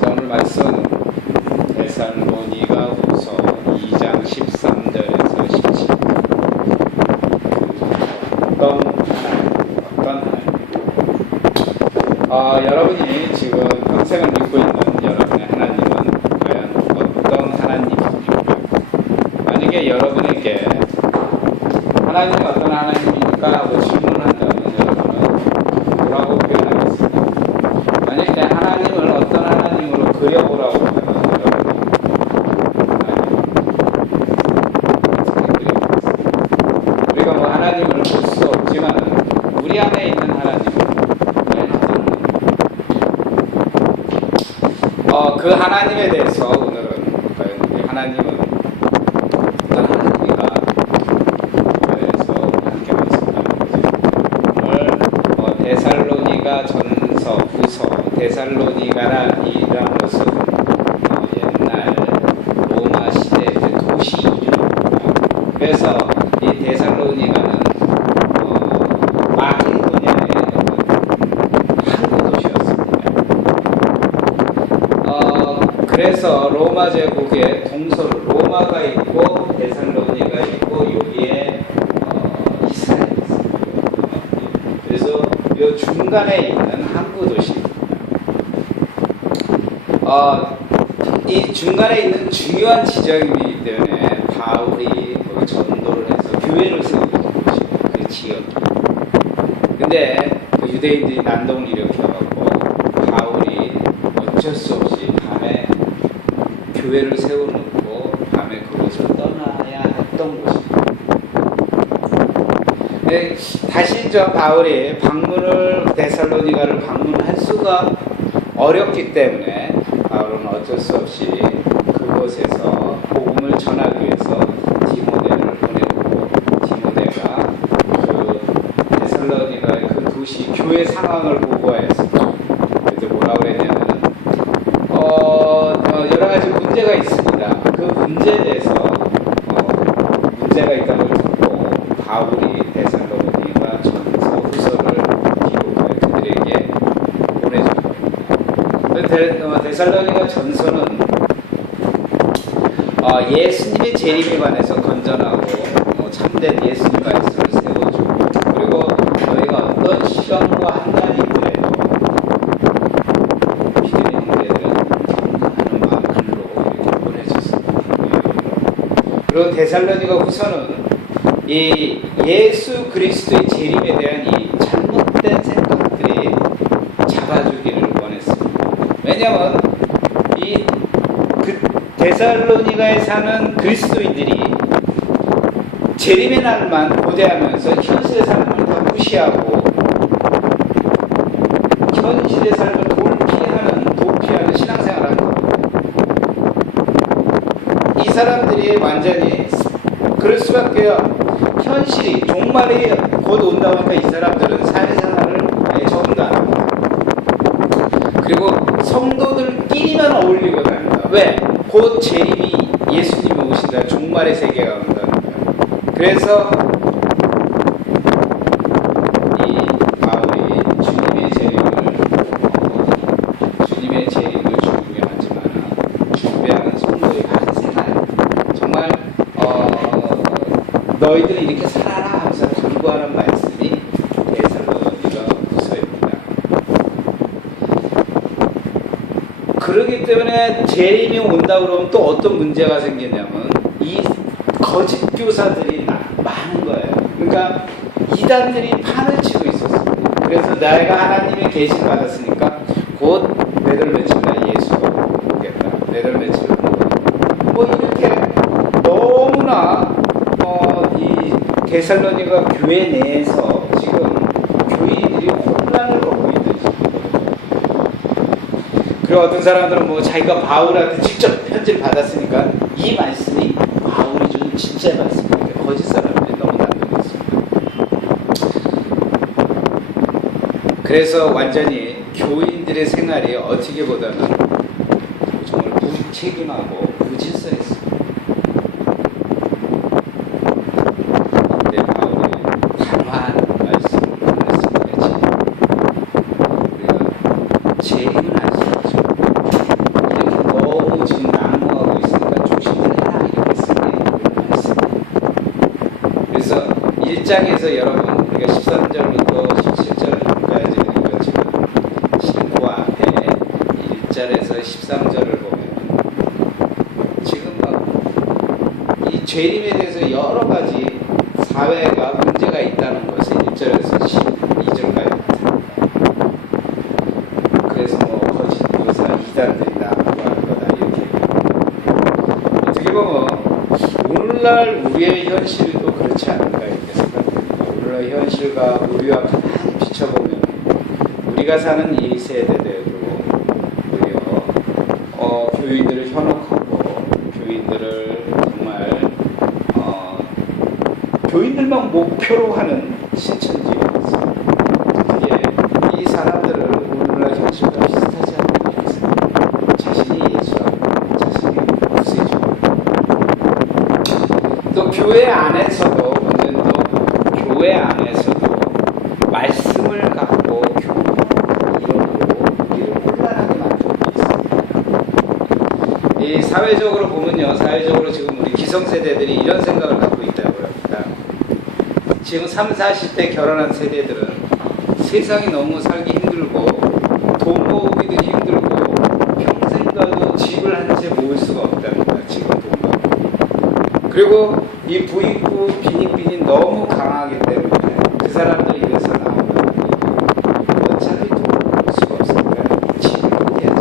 자, 오늘 말씀 데살로니가후서 2장 13절에서 17절. 어떤 하나님? 여러분이 지금 평생을 믿고 있는 여러분의 하나님은 과연 어떤 하나님입니까? 만약에 여러분에게 하나님이 어떤 하나님입니까? 하고 질문한다면 여러분은 뭐라고 표현하겠습니까? 만약에 하나님을 어떤 하나님으로 그려보라고 하면 여러분이 우리가 뭐 하나님을 볼 수 없지만 우리 안에 있는 하나님은 그 하나님에 대해서 오늘은 우리 하나님은 어떤 하나님인가 그래서 함께 하겠습니다. 오늘 데살로니가 전서 후서 데살로니가라는 것은 옛날 로마 시대 도시 이름입니다. 그래서 이 데살로니가는 마케도니아의 항구 도시였습니다. 그래서 로마 제국의 동서로 로마가 있고 데살로니가 있고 여기에 이스라엘이 있습니다. 그래서 이 중간에 있는 항구 도시입니다. 이 중간에 있는 중요한 지점이기 때문에 바울이 거기 전도를 해서 교회를 세우는 곳이에요. 그 지역이. 근데 그 유대인들이 난동을 일으켜갖고 바울이 어쩔 수 없이 밤에 교회를 세워놓고 밤에 그곳을 떠나야 했던 곳입니다. 근데 다시 저 바울이 데살로니가를 방문할 수가 어렵기 때문에 바울은 어쩔 수 없이 그곳에서 복음을 전하기 위해서 디모데를 보내고 디모데가 그 데살로니가의 그 도시 교회 상황을 보고하였습니다. 그래서 뭐라고 그랬냐면 여러 가지 문제가 있습니다. 그 문제에 대해서 문제가 있다고 듣고 바울이 데살로니가 전서 후서를 기록해 그들에게 보내줍니다. 데살로니가 전서는 예수님의 재림에 관해서 건전하고 참된 예수님 말씀을 세워주고 그리고 너희가 어떤 시험과 한난이 있더라도 믿음의 형제들은 하는 마음으로 이렇게 보내줬습니다. 그리고 데살로니가 후서는 이 예수 그리스도의 재림에 대한 이 잘못된 생각들이 잡아주기를 원했습니다. 왜냐하면 이 데살로니가에 사는 그리스도인들이 재림의 날만 고대하면서 현실의 삶을 다 무시하고 현실의 삶을 도피하는 신앙생활을 하는 겁니다. 이 사람들이 완전히 그럴 수밖에요. 현실이 종말이 곧 온다 보니까 이 사람들은 사회생활을 아예 적응도 안 합니다. 그리고 성도들끼리만 어울리고 다닙니다. 왜? 곧 재림이 예수님이 오신다. 종말의 세계가 온다니까. 그래서 이 바울이 주님의 재림을 중요하지만 준비하는 성도의 한 생활 정말 너희들이 이렇게 살아라 하면서 당부하는 말씀이 데살로니가 후서입니다. 그렇기 때문에 재림이 온다 그러면 또 어떤 문제가 생기냐면 이 거짓 교사들이 많은 거예요. 그러니까 이단들이 판을 치고 있었습니다. 그래서 내가 하나님의 계시를 받았으니까 곧 몇월 며칠날 예수가 오겠다. 몇월 며칠날 뭐 이렇게 너무나 이 데살로니가 교회 내에서 지금 교인들이 혼란을 겪고 있는 시기거든요. 그리고 어떤 사람들은 뭐 자기가 바울한테 직접 편지를 받았으니까 이 말씀이 바울이 준 진짜 말씀입니다. 거짓 사람들이 너무 난동했습니다. 그래서 완전히 교인들의 생활이 어떻게 보다는 정말 무책임하고 무질서했습니다. 근데 바울이 단호한 말씀을 보냈습니다. 우리가 재림은 알 수 없죠. 1장에서 여러분 우리가 13절부터 17절까지 우리가 지금 신고 앞에 1절에서 13절을 보면 지금 막 이 죄림에 대해서 여러 가지 사회가 문제가 있다는 것을 1절에서 12절까지 그래서 뭐 거짓 교사 이단들이 나오고 하는 거다 이렇게 어떻게 보면 오늘날 우리의 현실도 그렇지 않을까 이렇게 생각합니다. 오늘날 현실과 우리와 가만히 비춰보면 우리가 사는 이 세대들도 오히려 교인들을 현혹하고 교인들을 정말 교인들만 목표로 하는 신천지가 있어요. 이 사람들을 오늘날 현실과 비슷하지 않나 이렇게 생각합니다. 자신이 예수라고 자신이 구세주라고 또 교회 안에서도 문제는 또 교회 안에서도 말씀을 갖고 이러고 우리를 혼란하게 만들고 있습니다. 이 사회적으로 보면요, 사회적으로 지금 우리 기성세대들이 이런 생각을 갖고 있다고 합니다. 지금 30, 40대 결혼한 세대들은 세상이 너무 살기 힘들고 돈 모으기도 힘들고 평생 가도 집을 한 채 모을 수가 없답니다. 지금 돈 갖고. 그리고 이 부익부 빈익빈이 너무 강하기 때문에 그 사람들이 이래서 나오면 어차피 돈을 모을 수가 없으니까 집을 포기하자.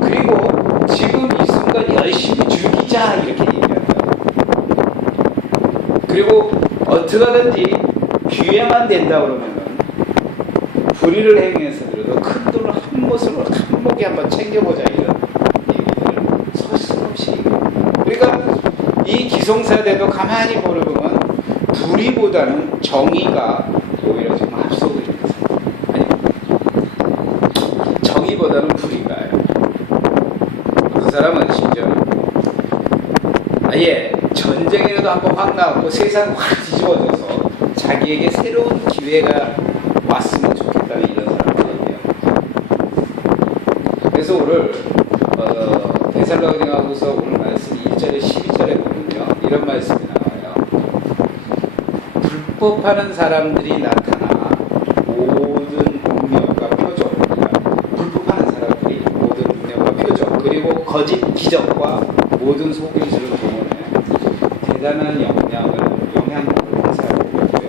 그리고 지금 이 순간 열심히 죽이자 이렇게 얘기한다. 그리고 어떻게든지 기회만 된다 그러면은 불의를 행해서라도 큰 돈을 한 목에 한번 챙겨보자 이런 얘기들을 서슴없이. 그러니까 이 기성세대도 가만히 보면 불의보다는 정의가 오히려 좀 앞서고 있는 사람. 아니, 정의보다는 불의가요. 그 사람은 진짜 아예 전쟁이라도 한번 확 나고 세상 확 뒤집어져서 자기에게 새로운 기회가 왔으면 좋겠다는 이런 사람들이에요. 그래서 오늘 데살로니가후서 오늘 말씀 1절에 12절에 보면요 이런 말씀이 나와요. 불법하는 사람들이 나타나 모든 능력과 표적, 불법하는 사람들이 모든 능력과 표적 그리고 거짓 기적과 모든 속임수를 동원해 대단한 영향력을 행사하고 있고요.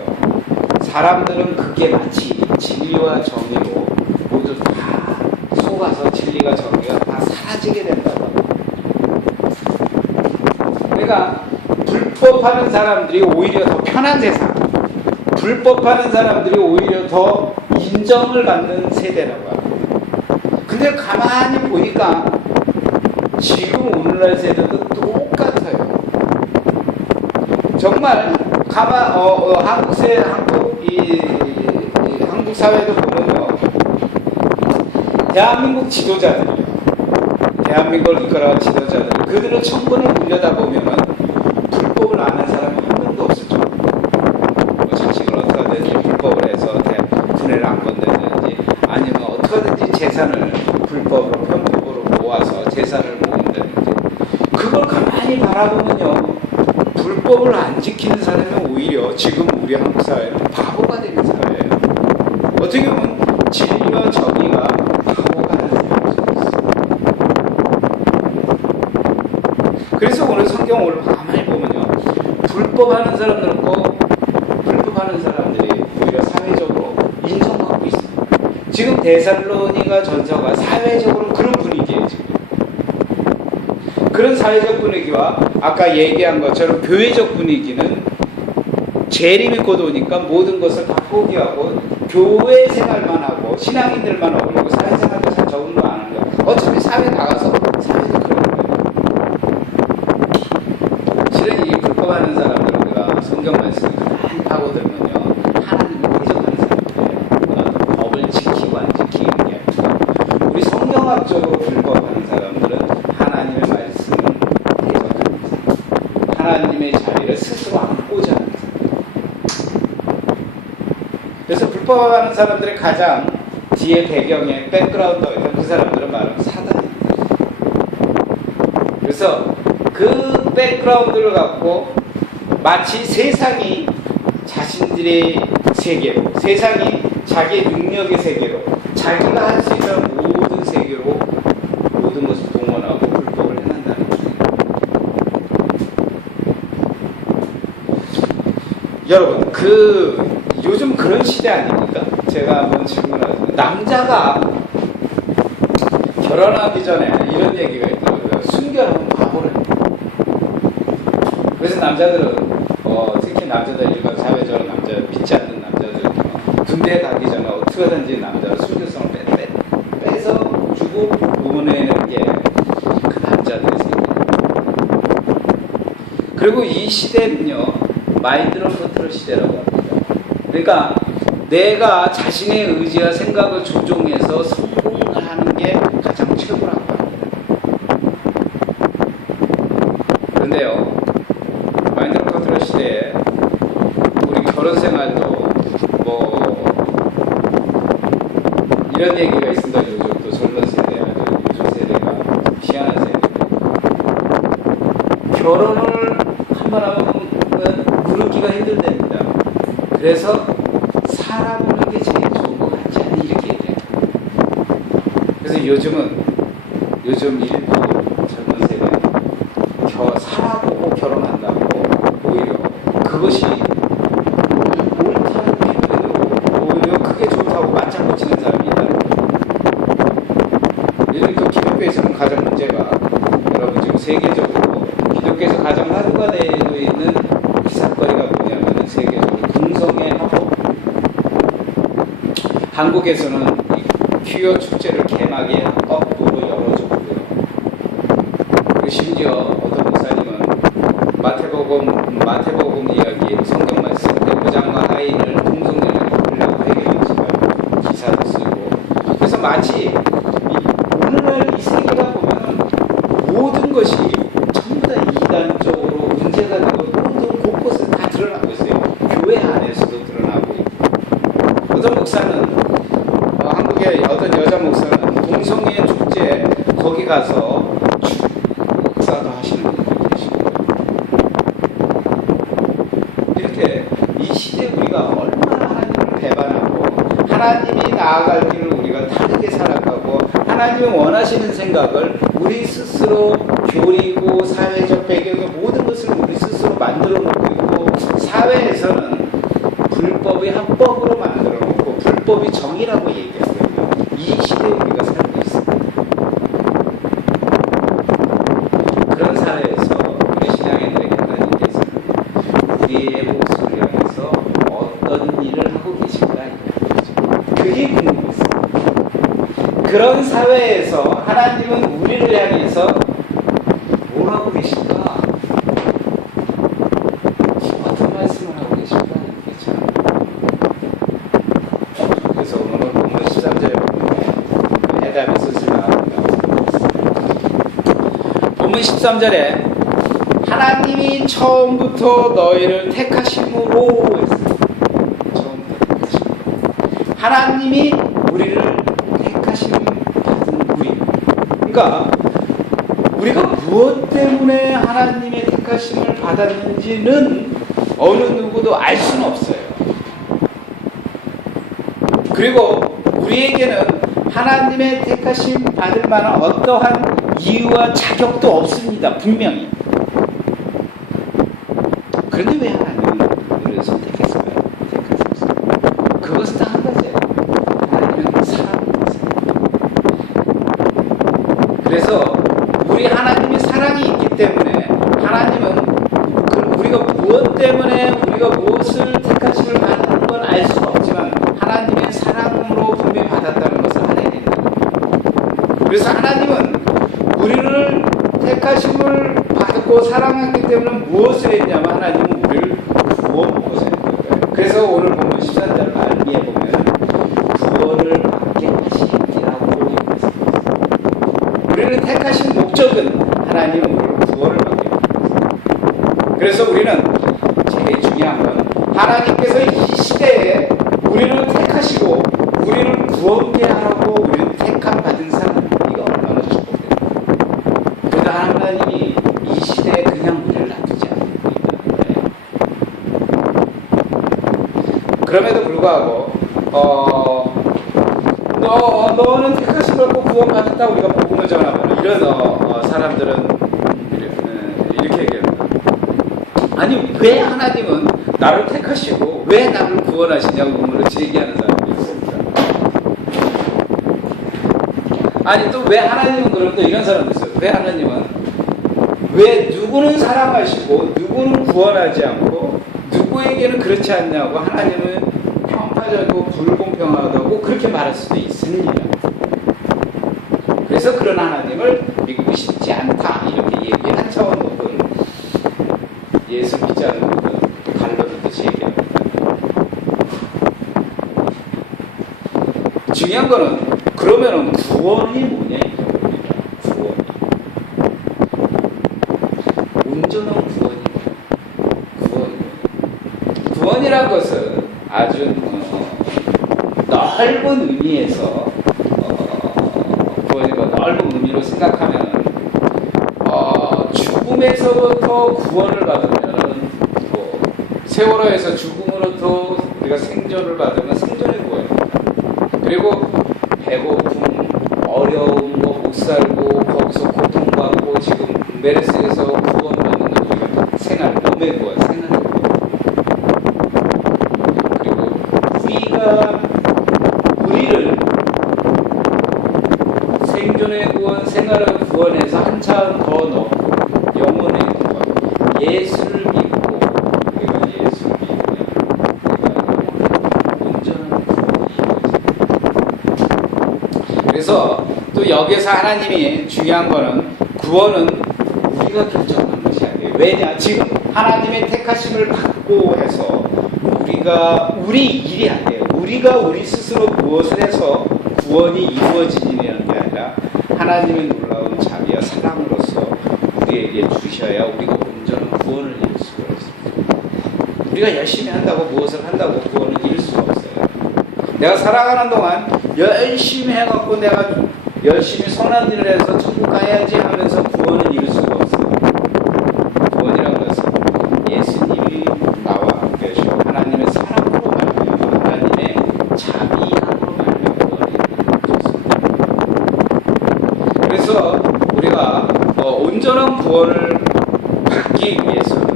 사람들은 그게 마치 진리와 정의로 모두 다 속아서 진리가 정의가 다 사라지게 된다고 합니다. 그러니까 불법하는 사람들이 오히려 더 편한 세상, 불법하는 사람들이 오히려 더 인정을 받는 세대라고 합니다. 근데 가만히 보니까 지금 오늘날 세대도 똑같아요. 정말 한국 사회도 보면요, 대한민국 지도자들이요, 대한민국을 이끌어간 지도자들, 그들을 천번에 물려다 보면은 불법을 아는 사람이 한 명도 없을 정도. 뭐 자식을 어떻게 하든지 불법을 해서 군에를 안 건드는지, 아니면 어떻게 하든지 재산을 불법으로 편법으로 모아서 재산을 모은다든지, 그걸 가만히 바라보면요, 불법을 안 지키는 사람은 오히려 지금 우리 한국 사회는 바보가 되는 사회예요. 어떻게 보면 진리와 정의가 바보가 되는 사회였어요. 그래서 오늘 성경 오늘 가만히 보면요, 불법하는 사람들은 불법하는 사람들이 오히려 사회적으로 인정받고 있습니다. 지금 데살로니가 전서가 사회적으로 그런 분위기예요. 지금 그런 사회적 분위기와 아까 얘기한 것처럼 교회적 분위기는 재림이 곧 오니까 모든 것을 다 포기하고 교회 생활만 하고 신앙인들만 어울리고 사회생활도 잘 적응도 안 하는 거예요. 어차피 사회 나가서 사회도 그런 거예요. 실은 이 불법하는 사람들은 우리가 성경 말씀을 많이 파고들면요, 하나님을 대적하는 사람들이에요. 법을 지키고 안 지키는 게 아니라 우리 성경학적으로 불법하는 사람들은 하나님의 말씀을 대적하는 사람, 하나님의 자리를 스스로 안고자 하는 사람. 그래서 불법하는 사람들의 가장 뒤에 배경에 백그라운드가 있는 그 사람들은 말하면 사단입니다. 그래서 그 백그라운드를 갖고 마치 세상이 자신들의 세계로, 세상이 자기의 능력의 세계로, 자기가 할 수 있는 모든 세계로 모든 것을 동원하고 불법을 행한다는 거예요. 여러분, 요즘 그런 시대 아닙니까? 제가 한번 질문하겠습니다. 남자가 결혼하기 전에 이런 얘기가 있더라고요. 순결하면 바보를 해요. 그래서 남자들은 특히 남자들 일반 사회적으로 남자 믿지 않는 남자들은 군대에 가기 전에 어떻게든지 남자가 순결성을 빼서 주고 보내는 게 그 남자들의 세계예요. 그리고 이 시대는요, 마인드로 컨트롤 시대라고 합니다. 그러니까 내가 자신의 의지와 생각을 조종해서 성공하는 게 가장 최고라고 합니다. 그런데요, 마인드 컨트롤 시대에 우리 결혼 생활도 이런 얘기가 있습니다. 요즘 또 젊은 세대, 요즘 세대가 희한한 세대. 결혼을 한번 하면 누르기가 힘들답니다. 그래서 살아보는 게 제일 좋은 것 같지 않니? 이렇게 얘기해요. 그래서 요즘 일부 젊은 세대는 살아보고 결혼한다고 오히려 그것이 옳다는 편으로 오히려 그게 좋다고 맞장구 치는 사람이 있다는 거죠. 요즘 그 기독교에서는 가장 문제가, 여러분 지금 세계적으로 기독교에서 가장 화두가 되고 있는 기사거리가 뭐냐면 세계적으로 동성애 합법. 한국에서는 퀴어 축제를 개막에 합법으로 열어줬고요. 그리고 심지어 어떤 목사님은 마태복음 이야기 성경 말씀 내부장과 하인을 동성애를 하려고 해결하시는 기사도 쓰고. 그래서 마치 오늘날 이 세계가 보면 모든 것이 전부 다 이단적으로 문제가 되고 모든 곳곳에 다 드러나고 있어요. 교회 안에서도 드러나고 있고. 어떤 목사는 한국의 어떤 여자 목사는 동성애 축제 거기 가서 축사도 하시는 분들이 계시고, 이렇게 이 시대에 우리가 얼마나 하나님을 배반하고 하나님이 나아갈 길을 우리가 다르게 살아가고 하나님이 원하시는 생각을 우리 스스로 교리고 사회적 배경의 모든 것을 우리 스스로 만들어 놓고 있고, 사회에서는 불법이 합법으로 만들어 놓고 불법이 정의라고 얘기하고 있는 이 시대에 우리가 살고 있습니다. 그런 사회에서 우리 신앙인들에게 하나님께서는 우리의 목소리를 향해서 어떤 일을 하고 계실까 이거죠. 그게 궁금했어요. 그런 사회에서 하나님은 우리를 향해서 뭘 하고 계실까? 어떤 말씀을 하고 계실까? 그렇죠? 그래서 오늘 본문 13절에 보면 해답의 뜻을 나옵니다. 본문 13절에 하나님이 처음부터 너희를 택하심으로 했어요. 처음부터 택하심으로. 하나님이 우리를 택하심 받은 우리. 그러니까 우리가 무엇 때문에 하나님의 택하심을 받았는지는 어느 누구도 알 수는 없어요. 그리고 우리에게는 하나님의 택하심 받을 만한 어떠한 이유와 자격도 없습니다. 분명히. 그런데 왜 하나님은 우리를 선택했을까요? 택하셨을까요? 그것은 다 한 가지예요. 하나님은 사랑이세요. 그래서 우리 하나님의 사랑이 있기 때문에 하나님은 우리가 무엇 때문에 우리가 무엇을 택하심을 받는 건 알 수가 없지만 하나님의 사랑으로 분명히 받았다는 것을 알아야 된다. 그래서 하나님은 우리를 택하심을 받고 사랑했기 때문에 무엇을 했냐면 하나님은 우리를 구원하고자 했던 거예요. 그래서 오늘 보면 14절 말미에 보면 구원을 받게 하시기라고 얘기했습니다. 우리를 택하신 목적은 하나님은 우리를 구원을 받게 하셨습니다. 그래서 우리는 제일 중요한 건 하나님께서 이 시대에 우리를 택하시고 우리를 구원케 하라고 우리를 택함 받은 사람, 이거 얼마나 축복돼요. 그러나 하나님이 이 시대에 그냥 우리를 놔두지 않고 있다는 거예요. 불구하고 너는 택하심 받고 구원 받았다 우리가 복음을 전하면 이런 사람들은 이렇게 얘기합니다. 아니 왜 하나님은 나를 택하시고 왜 나를 구원하시냐고 의문을 제기하는 사람이 있습니다. 아니 또 왜 하나님은 그럼 또 이런 사람도 있어요. 왜 하나님은 왜 누구는 사랑하시고 누구는 구원하지 않고 누구에게는 그렇지 않냐고 하나님은 편파적이고 불공평하다고 그렇게 말할 수도 있습니다. 그래서 그런 하나님을 믿고 싶지 않다 이렇게 얘기 한 차원 높은 예수 믿지 않는 분은 갈라디아서 얘기합니다. 중요한 거는 그러면은 구원이 뭐냐 이겁니다. 온전한 구원이란 것은 아주 넓은 의미에서 구원이고 넓은 의미로 생각하면 죽음에서부터 구원을 받으면 뭐 세월호에서 죽음으로부터 우리가 생존을 받으면 생존의 구원입니다. 그리고 배고픔, 어려운 거 못 살고 거기서 고통받고 지금 메르스에서 구원받는 건 우리가 생활, 몸의 구원, 생활의 구원. 그리고 우리를 생존의 구원, 생활의 구원에서 한 차원 더 넣고 영혼의 구원, 예수를 믿고 우리가 예수를 믿으면 우리가 온전한 구원이 이루어집니다. 그래서 또 여기서 하나님이 중요한 거는 구원은 우리가 결정하는 것이 아니에요. 왜냐? 지금 하나님의 택하심을 받고 해서 우리 일이 아니에요. 우리가 우리 스스로 무엇을 해서 구원이 이루어지느냐는 게 아니라 하나님의 놀라운 자비와 사랑으로서 우리에게 주셔야 우리가 온전한 구원을 이룰 수가 있습니다. 우리가 열심히 한다고 무엇을 한다고 구원을 이룰 수가 없어요. 내가 살아가는 동안 열심히 해갖고 내가 열심히 선한 일을 해서 천국 가야지 하면서 구원을 이룰 수가 없어요. 구원이라는 것은 예수님이 나와 함께 하시고 하나님의 사랑으로 말미암아 하나님의 자비함으로 말미암아 구원이 이루어졌습니다. 그래서 우리가 온전한 구원을 받기 위해서는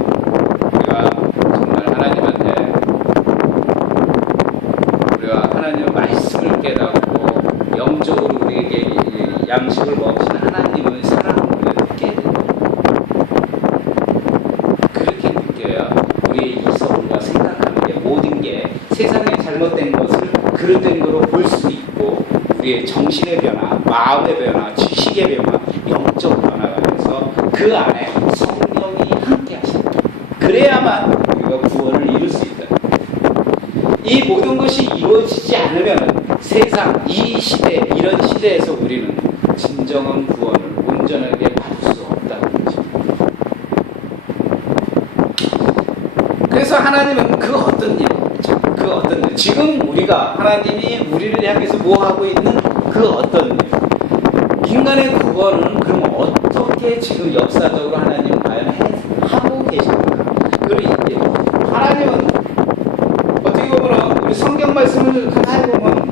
우리가 정말 하나님한테 우리가 하나님의 말씀을 깨닫고 영적으로 우리에게 양식을 먹으신 하나님의 사랑을 우리가 느껴야 됩니다. 그렇게 느껴야 우리의 이성과 생각하는 게 모든 게 세상에 잘못된 것을 그릇된 거로 볼 수 있고 우리의 정신의 변화, 마음의 변화, 지식의 변화, 영적 변화가 돼서 그 안에 성령이 함께 하신다. 그래야만 우리가 구원을 이룰 수 있다. 이 모든 것이 이루어지지 않으면 세상, 이 시대, 이런 시대에서 우리는 진정한 구원을 온전하게 받을 수 없다는 것입니다. 그래서 하나님은 그 어떤 일, 지금 우리가 하나님이 우리를 향해서 뭐 하고 있는 그 어떤 일, 인간의 구원은 그럼 어떻게 지금 역사적으로 하나님 과연 하고 계십니까? 그리고 이제 하나님은 어떻게 보면 우리 성경 말씀을 가만히 보면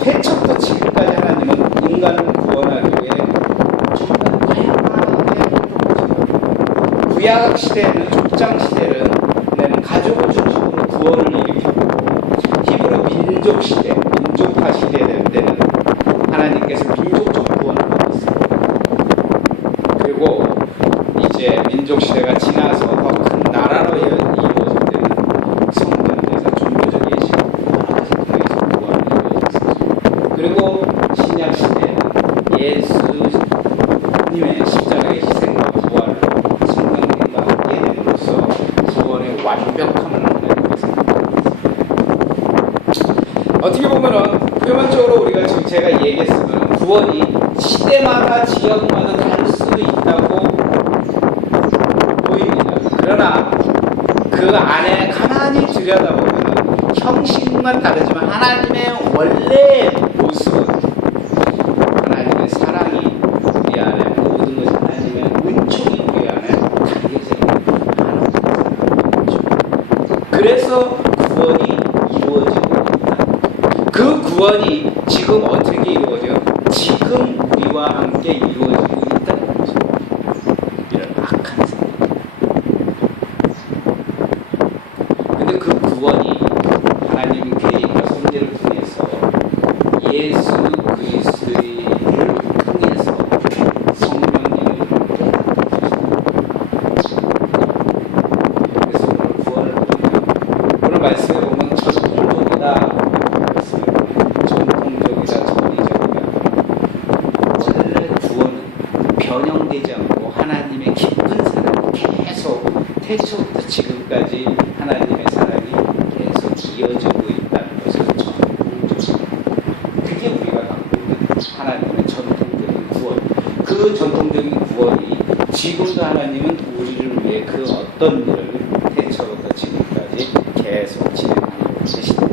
태초부터 지금까지 하나님은 인간을 구원하기 위해 정말 다양하게 행동하십니다. 구약 시대에는 족장 시대는 가족을 중심으로 구원을 일으켰고 히브리 민족 시대, 민족화 시대 때는 하나님께서 민족적 구원을 받았습니다. 그리고 이제 민족 시대가 지나서 더 큰 나라로 이루어질 때는 성전에서 종교적 예식 여러 가지 통해서 구원을 이루어졌습니다. 그리고 신약 시대는 예수님의 십자가의 희생과 부활로 성령님과 함께 됨으로써 구원의 완벽함을 하나님께 생각합니다. 어떻게 보면은 표면적으로 우리가 지금 제가 얘기했으면 구원이 시대마다 지역마다 다를 수도 있다고 보입니다. 그러나 그 안에 가만히 들여다보면 형식만 다르지만 하나님의 원래 모습은 하나님의 사랑이 우리 안에 모든 것이 하나님의 은총이 우리 안에 담겨져 있는 하나님의 은총. 그래서 구원이 이루어지고 구원이 지금 어떻게 이루어져요? 지금 우리와 함께 이루어지고 있다는 거죠. 이런 악한 세계. 근데 그 구원이 하나님 계획과 섭리를 통해서 예수 그리스도를 통해서 성령님을 그래서 오늘 구원을 보면 오늘 말씀에 보면 전통적이다 전통적이다 전리적이다 원래 구원은 변형되지 않고 하나님의 깊은 사랑이 계속 태초부터 지금까지 하나님의 사랑이 계속 이어지고 있다는 것을 전통적으로 그게 우리가 갖고 있는 하나님의 전통적인 구원 그 전통적인 구원이 지금도 하나님은 우리를 위해 그 어떤 일을 태초부터 지금까지 계속 진행하고 계시다.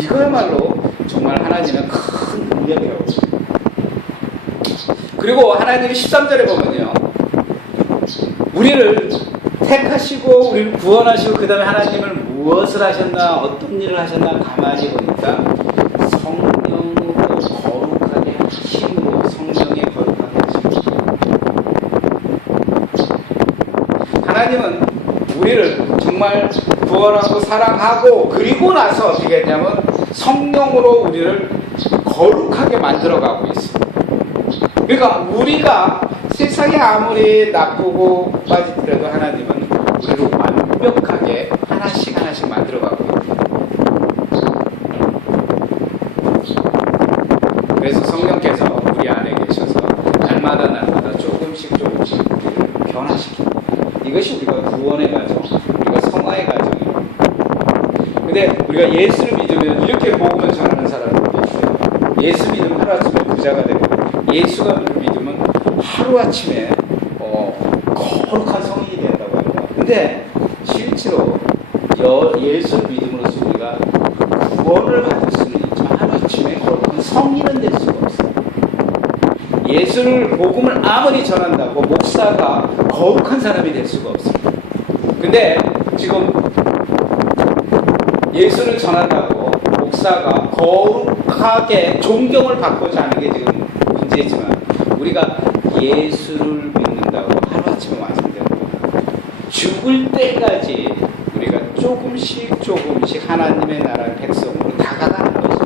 이거야말로 정말 하나님의 큰 능력이라고. 그리고 하나님이 13절에 보면요. 우리를 택하시고 우리를 구원하시고 그 다음에 하나님을 무엇을 하셨나 어떤 일을 하셨나 가만히 보니까 성령으로 거룩하게 하심으로 성령의 거룩하게 하심으로 하나님은 우리를 정말 구원하고 사랑하고 그리고 나서 어떻게 했냐면 성령으로 우리를 거룩하게 만들어가고 있습니다. 그러니까 우리가 세상이 아무리 나쁘고 빠지더라도 하나님은 우리를 완벽하게 하나씩 하나씩 만들어가고 있습니다. 그래서 성령께서 우리 안에 계셔서 날마다 조금씩 우리를 변화시킵니다. 이것이 우리가 구원의 과정, 우리가 성화의 과정입니다. 근데 우리가 예수를 믿으면 이렇게 복음을 전하는 사람들이 있어요. 예수 믿으면 하루아침에 부자가 되고 예수가 믿으면 하루아침에 거룩한 성인이 된다고 합니다. 근데 실제로 예수를 믿음으로써 우리가 구원을 받을 수는 있지만 하루아침에 거룩한 성인은 될 수가 없어요. 예수를 복음을 아무리 전한다고 목사가 거룩한 사람이 될 수가 없습니다. 근데 지금 예수를 전한다고 목사가 거룩하게 존경을 받고자 하는 게 지금 문제지만 우리가 예수를 믿는다고 하루아침에 완성되는 거예요. 죽을 때까지 우리가 조금씩 하나님의 나라의 백성으로 다가가는 거죠.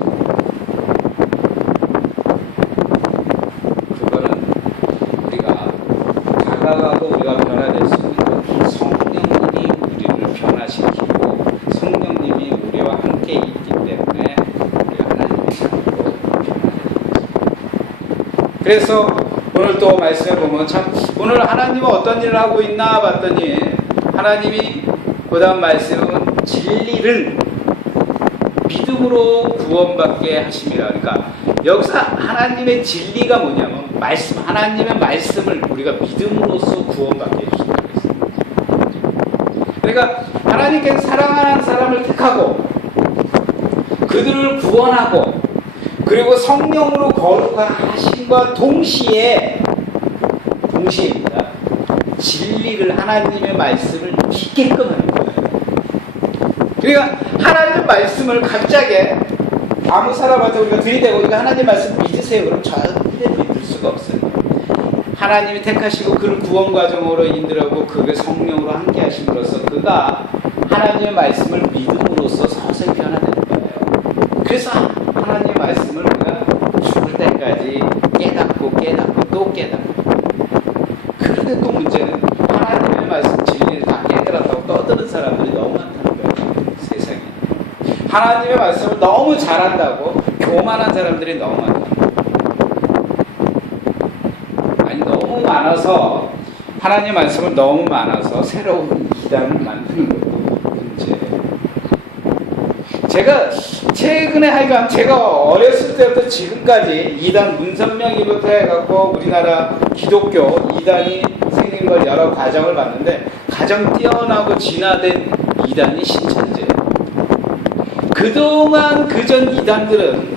그거는 우리가 다가가고 우리가 변화될 수 있는 건 성령님이 우리를 변화시키고 성령님이 우리와 함께 있기 때문에 우리가 하나님의 사랑으로 변화되는 거죠. 그래서 오늘 또 말씀해 보면 참 오늘 하나님은 어떤 일을 하고 있나 봤더니 하나님이 그 다음 말씀은 진리를 믿음으로 구원받게 하심이라. 그러니까 여기서 하나님의 진리가 뭐냐면 말씀, 하나님의 말씀을 우리가 믿음으로써 구원받게 해주신다고 했습니다. 그러니까 하나님께서 사랑하는 사람을 택하고 그들을 구원하고 그리고 성령으로 거룩한 하심과 동시에입니다. 진리를 하나님의 말씀을 믿게끔 하는 거예요. 그러니까 하나님의 말씀을 갑자기 아무 사람한테 우리가 들이대고 우리가 하나님의 말씀 믿으세요. 그럼 절대 믿을 수가 없어요. 하나님이 택하시고 그를 구원 과정으로 인도하고 그의 성령으로 함께 하심으로써 그가 하나님의 말씀을 믿음으로써 서서히 변화되는 거예요. 그래서 하나님의 말씀을 우리가 죽을 때까지 깨닫고 또 깨닫고. 그런데 또 문제는 하나님의 말씀 진리를 다 깨달았다고 떠드는 사람들이 너무 많다는 거예요. 세상에. 하나님의 말씀을 너무 잘한다고 교만한 사람들이 너무 많다. 아니 너무 많아서 하나님의 말씀을 너무 많아서 새로운 이단을 만드는 것도 문제예요. 제가 최근에 하여간 제가 어렸을 때부터 지금까지 이단 문선명이부터 해갖고 우리나라 기독교 이단이 생긴 걸 여러 과정을 봤는데 가장 뛰어나고 진화된 이단이 신천지예요. 그동안 그전 이단들은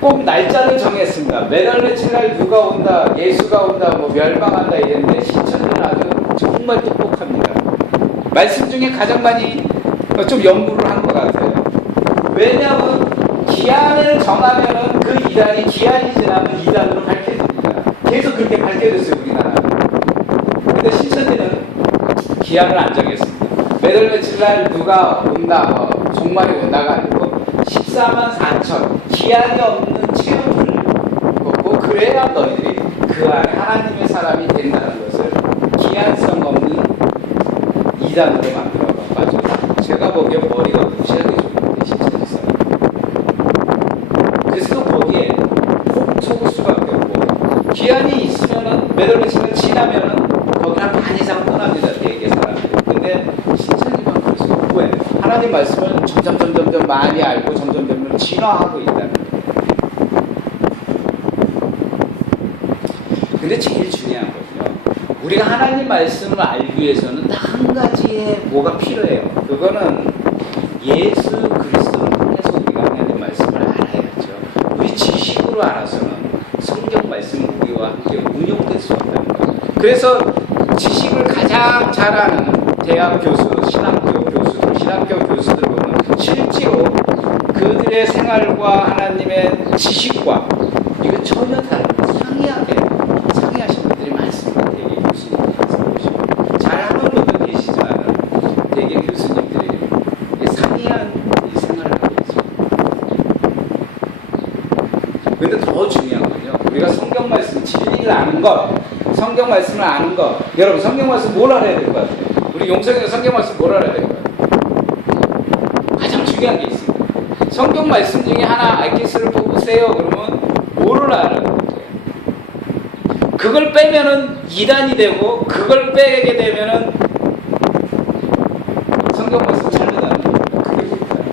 꼭 날짜를 정했습니다. 매달 며칠날 누가 온다, 예수가 온다, 뭐 멸망한다 이랬는데 신천지는 아주 정말 똑똑합니다. 말씀 중에 가장 많이 좀 연구를 한 것 같아요. 왜냐하면 기한을 정하면은 그 이단이 기한이 지나면 이단으로 밝혀집니다. 계속 그렇게 밝혀졌어요, 우리나라. 근데 신천지는 기한을 안 정했습니다. 매달 며칠 날 누가 온다, 종말이 온다가 아니고 14만 4천 기한이 없는 체험을 걷고 그래야 너희들이 그 안에 하나님의 사람이 된다는 것을 기한성 없는 이단으로 만들어가지고 제가 보기에 머리가 무시하게 좋은데 신천지 사람. 그래서 또 거기에 꼭 속을 수밖에 없고 기한이 있으면은 매달 며칠만 지나면은 거기 한 반 이상 떠납니다. 대개 사람들이. 근데 신천지만 그럴 수 없고 왜? 하나님 말씀을 점점 많이 알고 점점 진화하고 있다는 거예요. 근데 제일 중요한 거는요. 우리가 하나님 말씀을 알기 위해서는 딱 한 가지의 뭐가 필요해요. 그거는 예수 그리스도를 통해서 우리가 하나님 말씀을 알아야죠. 우리 지식으로 알아서는 성경 말씀은 우리와 함께 운용될 수 없다는 거예요. 그래서 지식을 가장 잘하는 대학 교수, 신학교 교수들, 신학교 교수들 보면 실제로 그들의 생활과 하나님의 지식과 이거 전혀 다른 상이하신 분들이 많습니다. 대개 교수님께서 보시면 잘하는 분들 계시지만 대개 교수님들이 상이한 이 생활을 하고 있습니다. 그런데 더 중요한 건요. 우리가 성경 말씀 진리를 아는 것, 성경 말씀을 아는 것. 여러분 성경 말씀 뭘 알아야 될 것 같아요? 우리 용성이가 성경 말씀 뭘 알아야 될 것 같아요? 가장 중요한 게 있습니다. 성경 말씀 중에 하나 알기스를 뽑으세요. 그러면 뭐를 알아야 돼요? 그걸 빼면은 이단이 되고 그걸 빼게 되면은 성경 말씀 잘못하는 겁니다. 그게 뭘까요?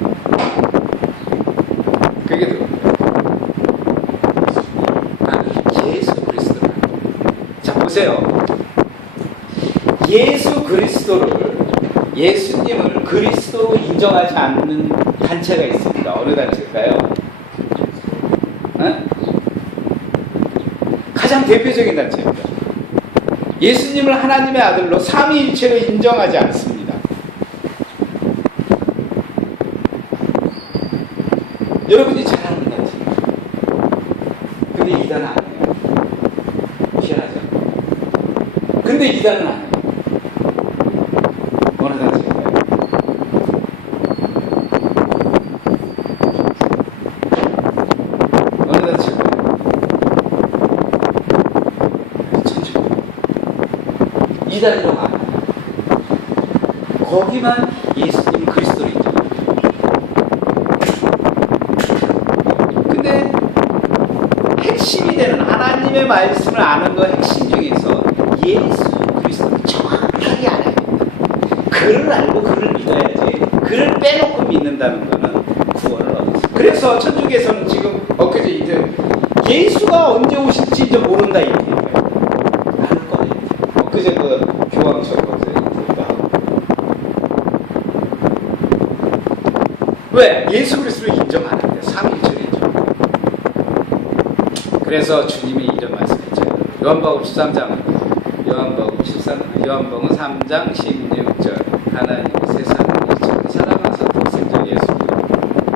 그게 누굽니까? 예수 그리스도. 자 보세요. 예수 그리스도를 예수님을 그리스도로 인정하지 않는 단체가 있습니다. 어느 단체일까요? 가장 대표적인 단체입니다. 예수님을 하나님의 아들로 삼위일체로 인정하지 않습니다. 여러분이 잘 아는 단체입니다. 근데 이단은 안 해요. 희한하죠? 근데 이단은 안 해요. 어느 단체일까요? 어느 단체일까요? 이단이라고 안 해요. 거기만 예수님 그리스도로 인정합니다. 근데 핵심이 되는 하나님의 말씀을 아는 거 핵심 중에서 예수 그리스도를 정확하게 알아야 됩니다. 그를 알고 그를 믿어야지 그를 빼놓고 믿는다는 거는 구원을 얻었어요. 그래서 천주교에서는 지금 엊그제 이제 예수가 언제 오실지 이제 모른다 이 얘기예요. 알 거예요. 엊그제 그 교황청 왜? 예수 그리스도를 인정 안 하는데 삼위일체를 인정. 그래서 주님이 이런 말씀했죠. 요한복음 13장 요한복음 3장 16절 하나님이 세상을 이처럼 사랑하사 독생자 예수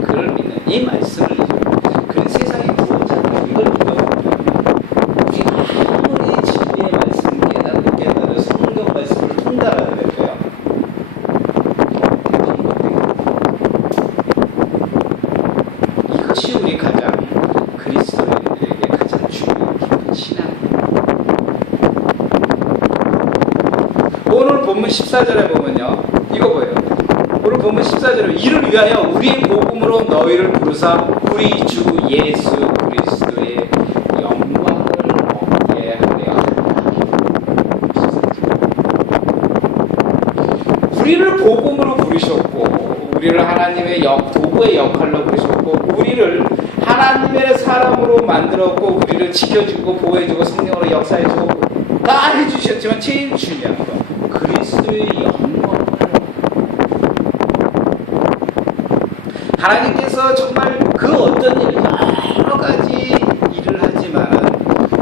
그를 믿는 이 말씀을 그는 세상의 구원자로 이걸 믿어보면 우리 아무리 진리의 말씀을 깨달아 성경 말씀을 통달해야 돼요. 이것이 우리 가장 그리스도인들에게 가장 중요한 깊은 신앙입니다. 오늘 본문 14절에 보면요. 이거 뭐예요? 오늘 본문 14절에 이를 위하여 우리의 복음으로 너희를 부르사 우리 주 예수 그리스도의 영광을 얻게 하려 우리를 복음으로 부르셨고 우리를 하나님의 도구의 역할로 부르셨고 우리를 하나님의 사람으로 만들었고 우리를 지켜주고 보호해주고 성령으로 역사해주고 다 해주셨지만 제일 중요한 거 그리스도의 영광을 하나님께서 정말 그 어떤 일 여러 가지 일을 하지만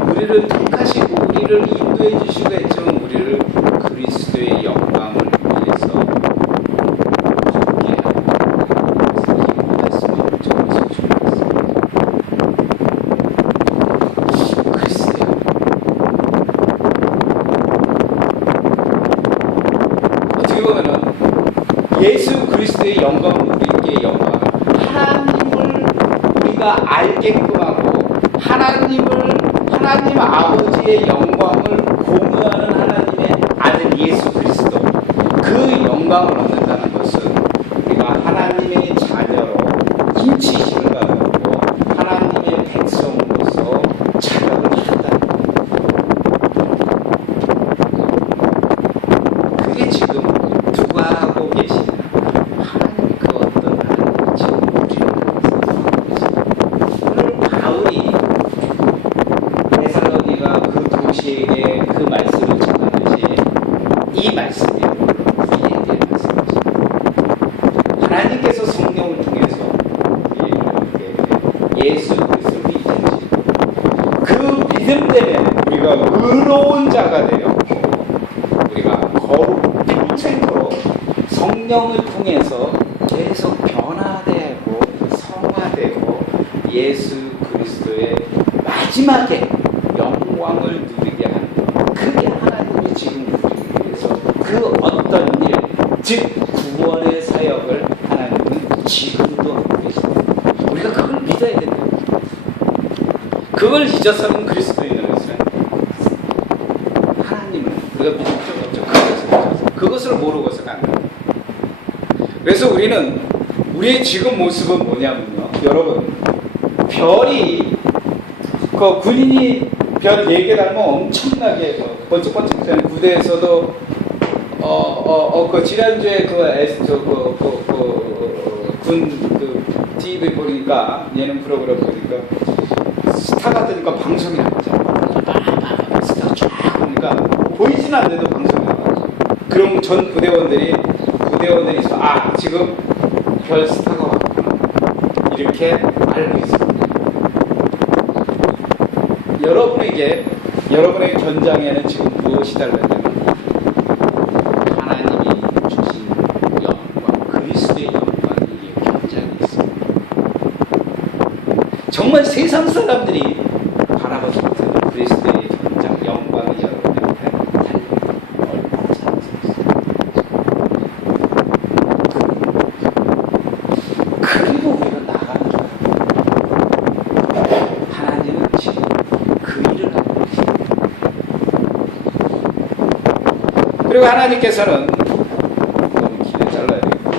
우리를 택하시고 우리를 인도해 주시고 했지만 우리를 그리스도의 영광을 위해서 얻게 하는 그래서 이 말씀을 적어서 주셨습니다. 예수 그리스도의 영광, 우리에게 영광, 하나님을 우리가 알게끔 하고 하나님 아버지의 영광을 공유하는 하나님의 아들 예수 그리스도, 그 영광을 얻는다는 것은 우리가 하나님의 자녀로 인치심을 가지고 하나님의 백성으로서 자격을 한다는 거예요. 그게 지금 누가 하고 계시냐? 하나님, 그 어떤 하나님이 지금 우리를 하고 계시냐? 오늘 바울이 데살로니가 그 도시에게 그 말씀을 전하듯이 이 말씀이 우리에게 대한 말씀이죠. 하나님께서 성령을 통해서 우리에게 예수 그리스도를 믿으시고 그 믿음 때문에 우리가 의로운 자가 되었고 우리가 평생토록 성령을 통해서 계속 변화되고 성화되고 예수 그리스도의 마지막에 영광을 누리게 하는 것. 그게 하나님이 지금 우리를 위해서 그 어떤 일, 즉 구원의 사역을 하나님은 지금도 하고 계십니다. 우리가 그걸 믿어야 된다. 그걸 잊어서는 그리스도인으로서 하나님을 우리가 믿을 필요가 없죠. 그것을 모르고서는 안 돼요. 그래서 우리의 지금 모습은 뭐냐면요, 여러분, 별이 그 군인이 별 4개 달면 엄청나게 번쩍번쩍 부대에서도 그 지난주에 군 TV 보니까 예능 프로그램 보니까 스타가 뜨니까 방송이 나가잖아. 스타가 쫙 보니까 보이진 않는데도 방송이 나가죠. 그럼 전 부대원들이 지금 별 스타가 왔구나 이렇게 알고 있습니다. 여러분의 견장에는 지금 무엇이 달렸냐면 하나님이 주신 영광, 그리스도의 영광이 견장에 있습니다. 정말 세상 사람들이 바라보지 못하는 그리스도의 견장, 영광이 여러분한테 달립니다. 얼마나 잘하셨어요. 그리고 우리가 나가는 거예요. 하나님은 지금 그 일을 하고 계십니다. 그리고 하나님께서는 너무 길게 잘라야 되겠고,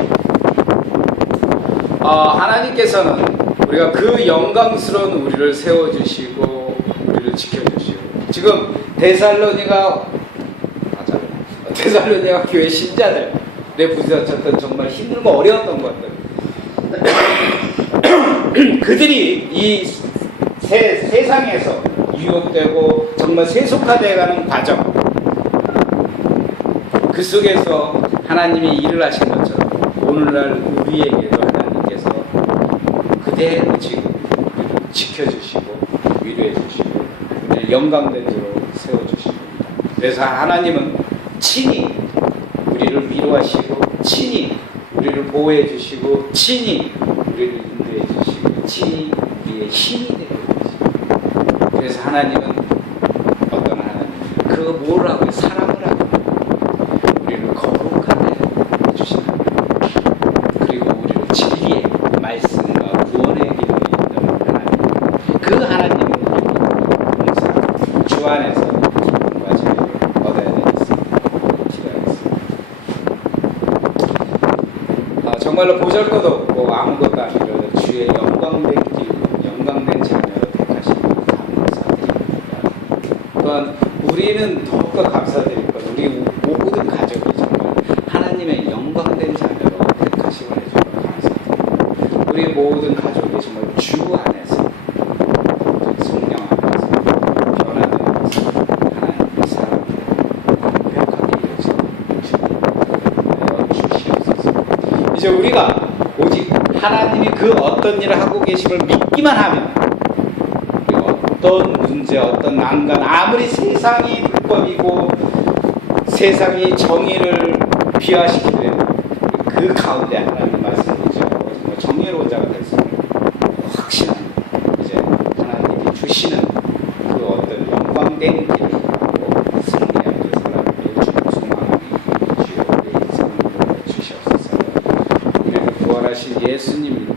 하나님께서는 우리가 그 영광스러운 우리를 세워주시고 우리를 지켜주시고, 지금 데살로니가 교회 신자들에 부딪혔던 정말 힘들고 어려웠던 것들, 그들이 이 세상에서 유혹되고 정말 세속화되어가는 과정, 그 속에서 하나님이 일을 하신 것처럼 오늘날 우리에게도 하나님께서 그대로 지금 우리를 지켜주시고 위로해주시고 영광된 자로 세워주십니다. 그래서 하나님은 친히 우리를 위로하시고 친히 우리를 보호해주시고 친히 우리를 인도해주시고 친히 우리의 힘이 되고 계십니다. 그래서 하나님은 어떤 하나님입니까? 그거 뭐라고요? 사랑을 하고 우리를 거룩하게 해주시는 하나님, 그리고 우리를 진리의 말씀과 구원의 길을 인도하는 하나님, 그 하나님을 항상 주 안에서 기쁨과 자유를 얻어야 되겠습니다. 기도하겠습니다. 정말로 보잘것도 없고 아무것도 아니라 주의 영광된 길, 영광된 자녀로 택하시는 감사드립니다. 또한 우리는 더욱더 감사드릴 것, 우리 모든 가족이 정말 하나님의 영광된 자녀로 택하심을 해주셔서 감사드립니다. 우리 모든 가족이 정말 주 안에서 성령 안에서 변화되면서 하나님의 사랑을 완벽하게 이루어져 주시옵소서. 이제 우리가 오직 하나님이 그 어떤 일을 하고 계심을 믿기만 하면, 그리고 어떤 문제, 어떤 난관, 아무리 세상이 불법이고 세상이 정의를 비하시기도 해도 그 가운데 하나님 말씀이죠. 정의로운 자가 될 수 있는 확신한, 이제 하나님이 주시는 그 어떤 영광된 길을 승리하게 사람을 주소망하니 주여 우리 인생을 주시옵소서. 부활하신 예수님